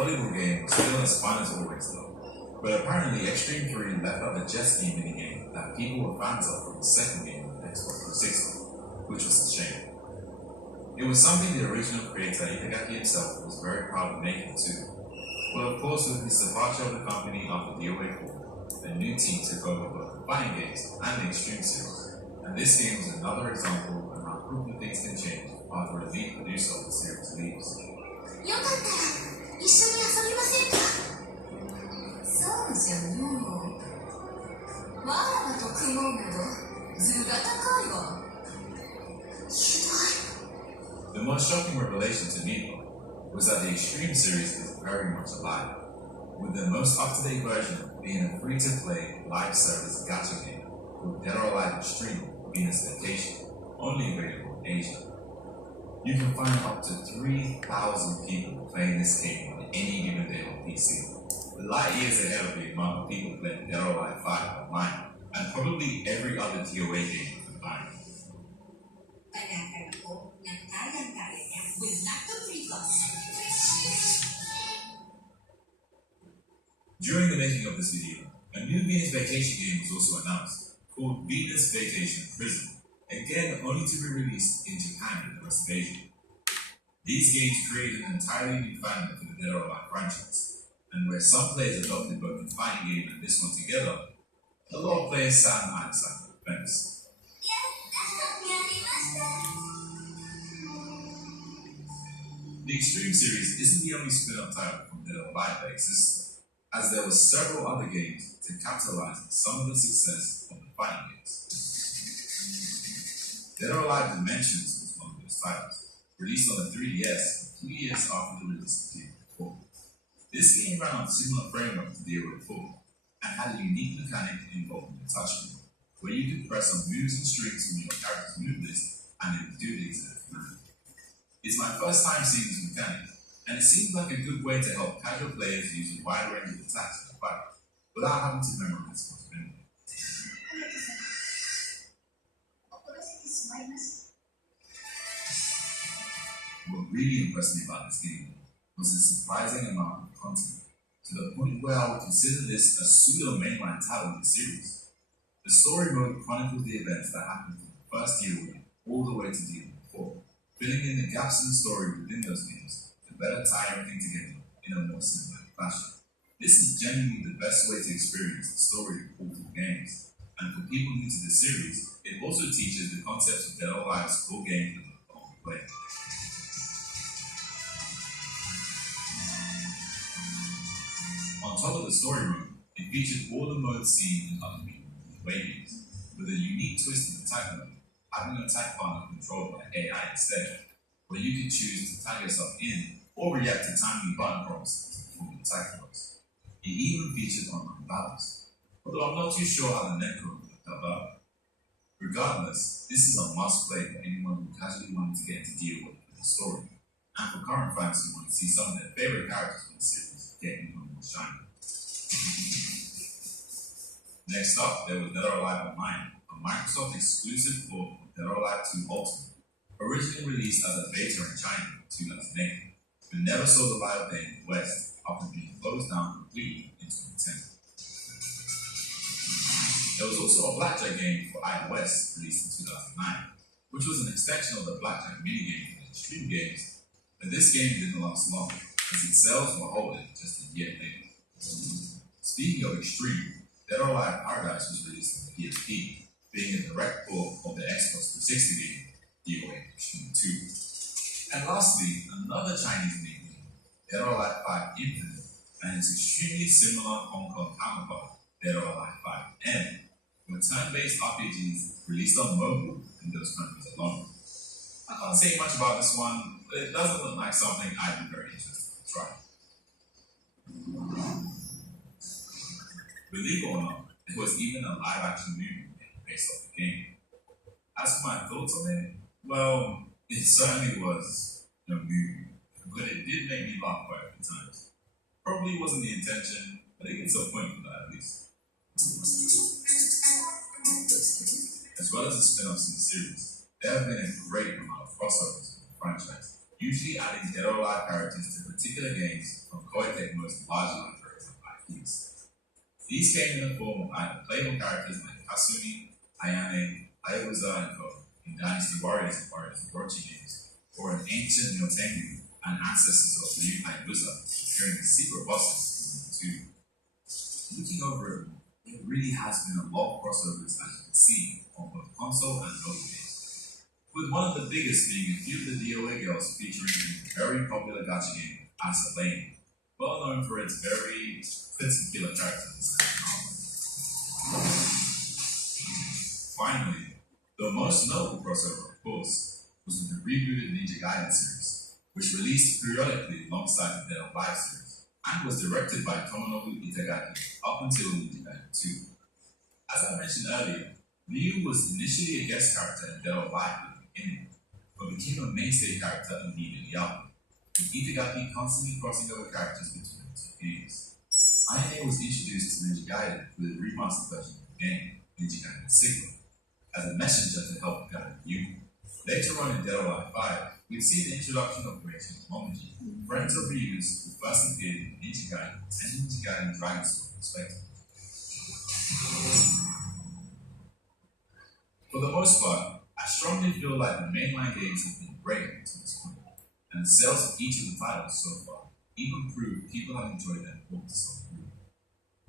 volleyball game was still as fun as always though, but apparently Extreme 3 left out the jet ski minigame that people were fans of from the second game on the Xbox 360, which was a shame. It was something the original creator Itagaki himself was very proud of making too. But of course, with his departure of the company after DOA 4, a new team took over both the fighting games and the Extreme series, and this game was another example of how quickly things can change after a lead producer of the series leaves. よかったら一緒に遊びませんか？そうじゃのう。わらわと組もうなど図が高いわ。ひどい。The most shocking revelation to me, though, was that the Extreme series is very much alive, with the most up-to-date version being a free-to-play live service gacha game called Dead or Alive Extreme Venus Vacation, only available in Asia. You can find up to 3,000 people playing this game on any given day on PC, light years ahead of the amount of people playing Dead or Alive 5 online, and probably every other DOA game combined. During the making of this video, a new Venus Vacation game was also announced, called Venus Vacation Prison, again only to be released in Japan and the rest of Asia. These games created an entirely new fandom for the Dead or Alive franchise, and where some players adopted both the fighting game and this one together, a lot of players sat on either side of the fence. The Extreme series isn't the only spin-off title from Dead or Alive that exists, as there were several other games to capitalize on some of the success of the fighting games. Dead or Alive Dimensions was one of those titles, released on the 3DS 2 years after the release of DOA 4. This game ran on similar framework to DOA 4 and had a unique mechanic involving the touch menu, where you could press on moves and strings from your character's move list and it would do the exact command. It's my first time seeing this mechanic, and it seems like a good way to help casual players use a wide range of attacks in a fight without having to memorize much memory. What really impressed me about this game was its surprising amount of content, to the point where I would consider this a pseudo-mainline title in the series. The story mode chronicles the events that happened from the first DOA all the way to DOA 4, filling in the gaps in the story within those games to better tie everything together in a more cinematic fashion. This is genuinely the best way to experience the story of all four games, and for people new to the series, it also teaches the concepts of Dead or Alive's core game on play. On top of the story mode, it featured all the modes seen in other DOA games, with a unique twist in attack mode, having an attack partner controlled by AI instead, where you can choose to tag yourself in or react to timely button prompts to perform attack moves. It even featured online battles, although I'm not too sure how the netcode would help out. Regardless, this is a must-play for anyone who casually wanted to get into DOA with the story, and for current fans who want to see some of their favorite characters from the series get even more shiny. Next up, there was Dead or Alive Online, a Microsoft exclusive port of Dead or Alive 2 Ultimate, originally released as a beta in China in 2008, but never saw the light of day in the West after being closed down completely in 2010. There was also a blackjack game for iOS released in 2009, which was an extension of the blackjack minigame from the Extreme games, but this game didn't last long, as its sales were halted just a year later. Speaking of Extreme, Dead or Alive Paradise was released on the PSP, being a direct port of the Xbox 360 game, DOA Extreme 2. And lastly, another Chinese made game, Dead or Alive 5 Infinite, and its extremely similar Hong Kong counterpart, Dead or Alive 5M, were turn-based RPGs released on mobile in those countries alone. I can't say much about this one, but it doesn't look like something I'd be very interested to try. Believe it or not, there was even a live-action movie based off the game. As for my thoughts on it, well, it certainly was a movie, but it did make me laugh quite a few times. Probably wasn't the intention, but it gets a point for that at least. As well as the spin-offs in the series, there have been a great amount of crossovers with the franchise, usually adding dead or alive characters to particular games from Koei Tecmo's large library of IPs. These came in the form of either playable characters like Kasumi, Ayane, Hayabusa, and Co. in Dynasty Warriors and Warriors Orochi games, or an ancient Nyotengu and ancestors of Ryu Hayabusa appearing as secret bosses in the 2. Looking over it really has been a lot of crossovers as you can see on both console and mobile games, with one of the biggest being a few of the DOA girls featuring in the very popular gacha game Asa Lane, well known for its very particular character design. Finally, the most notable crossover, of course, was with the rebooted Ninja Gaiden series, which released periodically alongside the Dead or Alive series, and was directed by Tomonobu Itagaki up until Ninja Gaiden 2. As I mentioned earlier, Ryu was initially a guest character in Dead or Alive at the beginning, but became a mainstay character immediately after, with Itagaki constantly crossing over characters between the 2 games. Ayane was introduced to Ninja Gaiden with a remastered version of the game, Ninja Gaiden Sigma, as a messenger to help guide Ryu. Later on in Dead or Alive 5, we'd see the introduction of Rachel and Momiji, friends of Ryu's who first appeared in Ninja Gaiden and Ninja Gaiden Dragon Sword, respectively. For the most part, I strongly feel like the mainline games have been great up to this point, and the sales of each of the titles so far even prove people have enjoyed them all to some degree.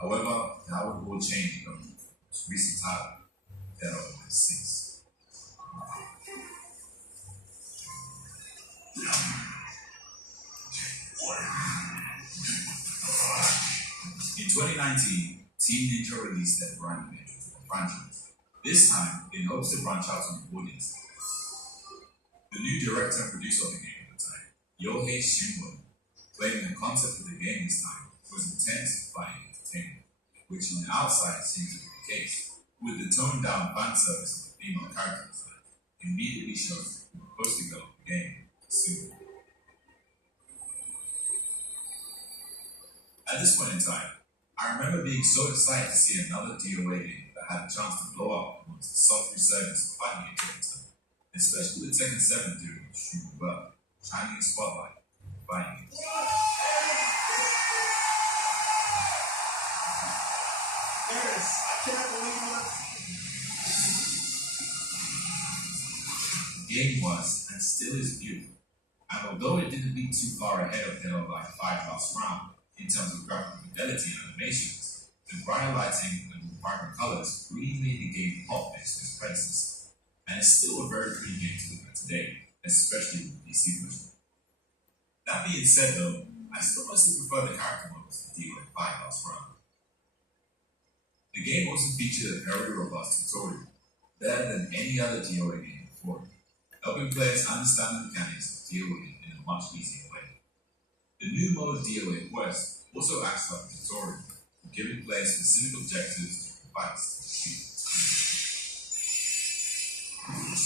However, that would all change when the most recent title, Dead or Alive 6. In 2019, Team Ninja released their brand new entry to the franchise, this time in hopes to branch out to new audiences. The new director and producer of the game at the time, Yohei Shinwo, claiming the concept of the game this time was intense, funny entertainment, which on the outside seems to be the case, with the toned down fan service of the female character design immediately shows who was supposed to develop the game soon. At this point in time, I remember being so excited to see another DOA game that had a chance to blow up amongst the soft resurgence of fighting game character, especially with Tekken 7 doing extremely well, shining a spotlight on fighting games. Yes, I can't believe what The game was, and still is, beautiful, and although it didn't be too far ahead of Dead or Alive 5 last round in terms of graphical fidelity and animations, the brighter lighting and more vibrant colors really made the game pop next to its predecessor, and it's still a very pretty game to look at today, especially with the PC version. That being said though, I still mostly prefer the character models to DOA 5 last round. The game also featured a very robust tutorial, better than any other DOA game before, helping players understand the mechanics of DOA in a much easier way. The new mode DOA Quest also acts like a tutorial, giving players specific objectives and fights to complete.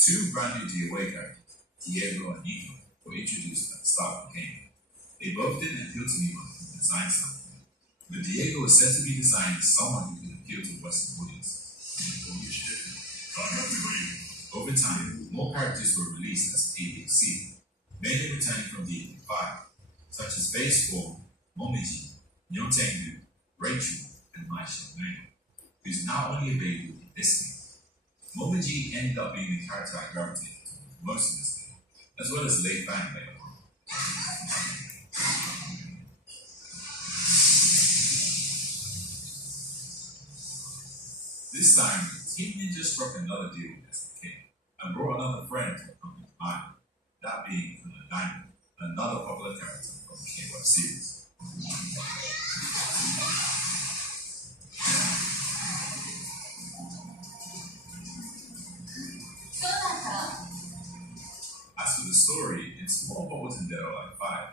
2 brand new DOA characters, Diego and Nico, were introduced at the start of the game. They both didn't appeal to me much from the design standpoint, but Diego was said to be designed as someone who could appeal to Western audiences. Over time, more characters were released as DLC, mainly returning from DOA 5, such as Phase 4, Momiji, Nyotengu, Rachel, and Mai Xiaomei, who's now only available in this game. Momiji ended up being the character I gravitated to most of this game, as well as Lei Fang later on. This time, Team Ninja struck another deal with SNK and brought another friend to accompany mine, that being Kuna Diamond, another popular character from the K-Web series. As for the story, it's more of what was in Dead or Alive 5,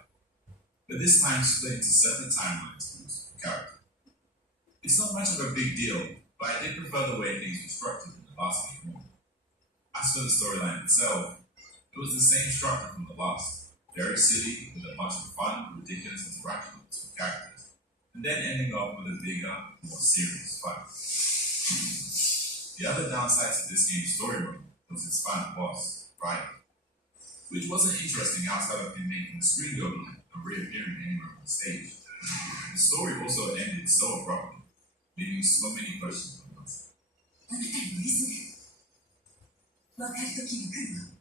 but this time split into separate timelines for each character. It's not much of a big deal, but I did prefer the way things were structured in the last game more. As for the storyline itself, it was the same structure from the last, very silly with a bunch of fun, ridiculous interactions with characters, and then ending up with a bigger, more serious fight. The other downside to this game's story mode was its final boss, Raiden. which wasn't interesting outside of him making the screen go blank and reappearing anywhere on the stage. The story also ended so abruptly, leaving so many questions unanswered. あなたのリズム分かる時が来るわ。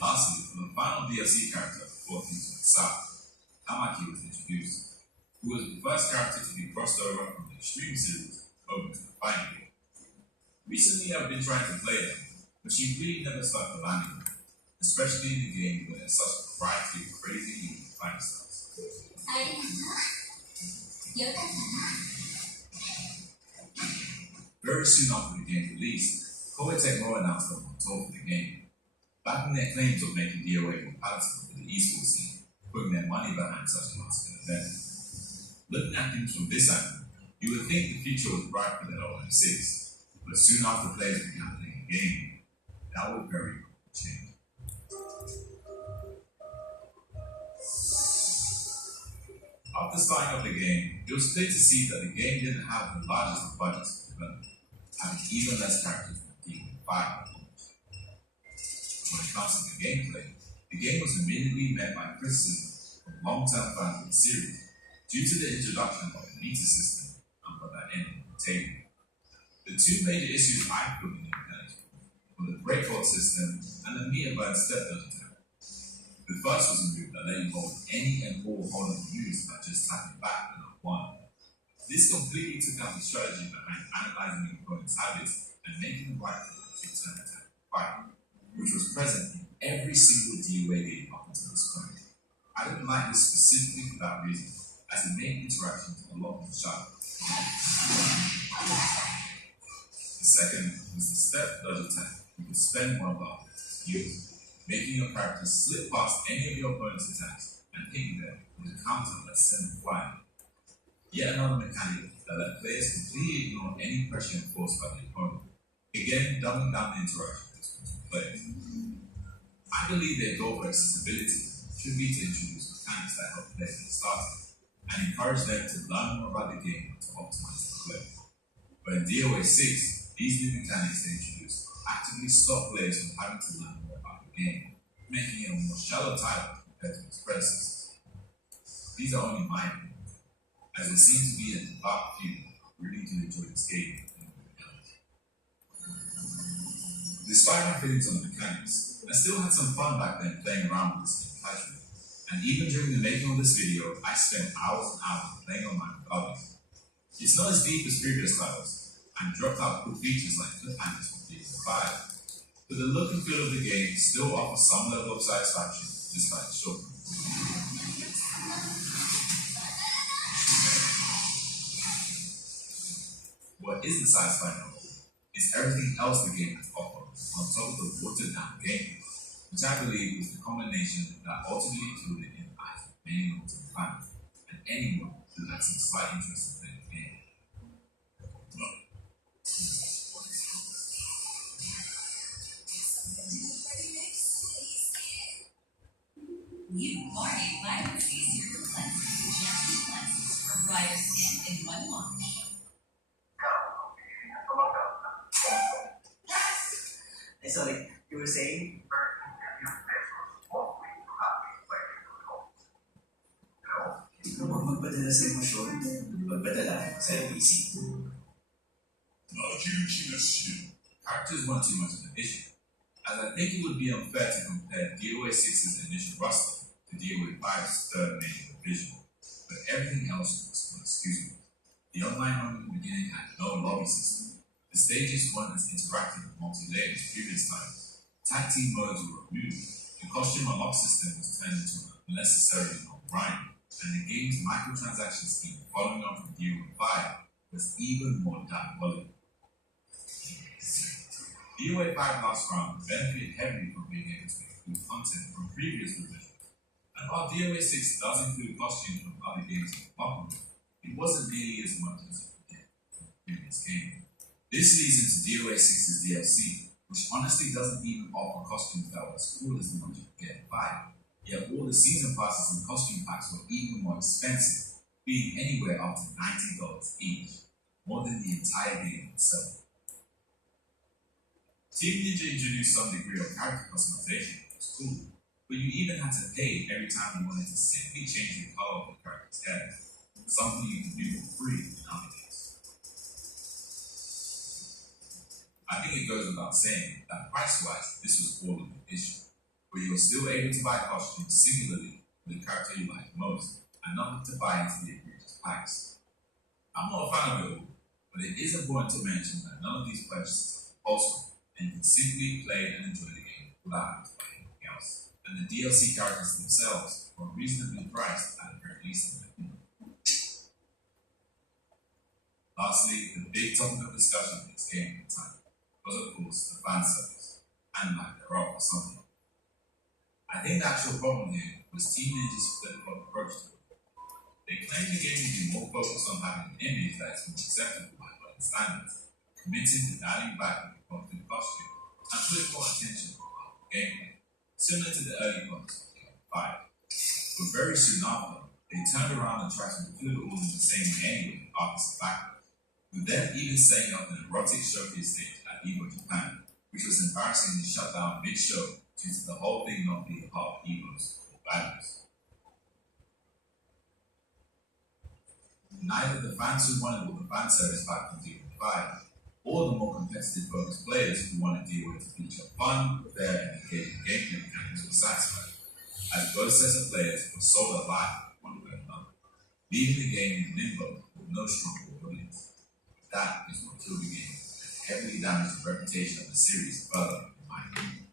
Lastly, for the final DLC character before things went south, Tamaki was introduced, who was the first character to be crossed over from the Extreme series over to the fighting game. Recently, I've been trying to play them, but she really never stuck the landing, especially in the game where there's such a variety of crazy unique fighting styles. ありがとう。よかったな。Very soon after the game released, Koei Tecmo announced them on tour for the game, backing their claims of making DOA more palatable for the esports scene, putting their money behind such a massive event. Looking at things from this angle, you would think the future was bright for the OM6, but soon after players began playing the game, that would very quickly change. After starting up the game, it was clear to see that the game didn't have the largest of budgets for development, having even less characters than D5. When it comes to the gameplay, the game was immediately met by criticism from long-term fans of the series due to the introduction of a meter system and what that entailed. The two major issues I feel in the mechanics were the breakhold system and the meter burn step attack. The first was removed that let you hold any and all hold of the units by just tapping back and up one. This completely took out the strategy behind analyzing the opponent's habits and making the right to turn attack fight, which was present in every single DOA game up until this point. I didn't like this specifically for that reason, as it made interactions a lot more sharp. The second was the step dodge attack. You could spend one of our use, making your character slip past any of your opponent's attacks and hitting them with a counter that sent them flying. Yet another mechanic that let players completely ignore any pressure enforced by the opponent, again dumbing down the interaction between players. I believe their goal for accessibility should be to introduce mechanics that help players get started and encourage them to learn more about the game to optimize the play. But in DOA 6, these new mechanics they introduced actively stop players from having to learn more about the game, making it a more shallow title compared to its predecessors. These are only my opinions, as there seems to be a devout few who really do enjoy this game. Despite my feelings on the mechanics, I still had some fun back then playing around with this game casually. And even during the making of this video, I spent hours and hours playing online with others. It's not as deep as previous titles, and dropped out cool features like cliffhangers from D5, but the look and feel of the game still offers some level of satisfaction despite the shortcomings. What isn't satisfying though is everything else the game has offered on top of the watered down gameplay, which I believe is the combination that ultimately included in the eyes of many long-term fans and anyone who had some slight interest in playing the game. New Barney Vitamin C Cereal Cleanser gently cleanses for brighter skin in one wash. Sorry, you were saying? Huwag magpadala sa emosyon, magpadala sa NPC. Characters weren't too much of an issue, as I think it would be unfair to compare DOA 6's initial roster to DOA 5's third major division, but everything else was inexcusable. The online mode in the beginning had no lobby system. The stages weren't as interactive and multi-layered as previous titles. Tag team modes were removed. The costume unlock system was turned into an unnecessarily long grind, and the game's microtransaction scheme following on from DOA 5 was even more diabolical. DOA 5 last round benefited heavily from being able to include content from previous revisions, and while DOA 6 does include costumes from other games in the bottom, it wasn't nearly as much as it did from the previous game. This leads into DOA 6's DLC, which honestly doesn't even offer costumes that were as cool as the ones you could get in 5, yet all the season passes and costume packs were even more expensive, being anywhere up to $90 each, more than the entire game itself. Team Ninja introduced some degree of character customization, which was cool, but you even had to pay every time you wanted to simply change the color of the character's head, something you can do for free in other games. I think it goes without saying that price-wise, this was all of the issue, but you were still able to buy costumes singularly for the character you liked most, and not have to buy into the egregious packs. I'm not a fan of it all, but it is important to mention that none of these purchases are compulsory, and you can simply play and enjoy the game without having to buy anything else. And the DLC characters themselves were reasonably priced at the very least. Lastly, the big topic of discussion in this game at the time was, of course, the fan service, and lack thereof for some people. I think the actual problem here was Team Ninja's flip-flop approach to it. They claimed the game would be more focused on having an image that is more acceptable by modern standards, committing to dialing back the popular costume, and putting more attention on the gameplay, similar to the early parts of Gunpla 5. But very soon after, they turned around and tried to include it all in the same game anyway, after some backlash, with them even setting up an erotic showcase stage at Evo Japan, which was embarrassingly shut down mid-show due to the whole thing not being part of Evo's core values. Neither the fans who wanted all the fan service back from Gunpla 5, or the more competitive focused players who wanted Evo to feature fun, fair, and engaging gameplay mechanics were satisfied, as both sets of players were sold alive one way or another, leaving the game in limbo with no strong audience. That is what killed the game and heavily damaged the reputation of the series further, in my opinion.